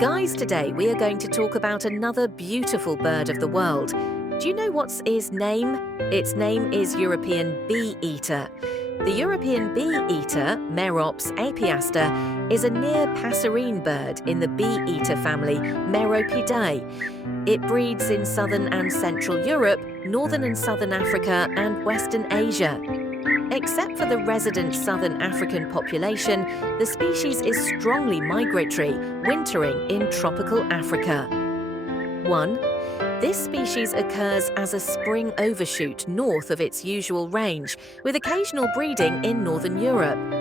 Guys, today we are going to talk about another beautiful bird of the world. Do you know what's his name? Its name is European beeeater. The European beeeater, Merops apiaster, is a near passerine bird in the beeeater family Meropidae. It breeds in southern and central Europe, northern and southern Africa, and western Asia. Except for the resident southern African population, the species is strongly migratory, wintering in tropical Africa. 1. This species occurs as a spring overshoot north of its usual range, with occasional breeding in northern Europe.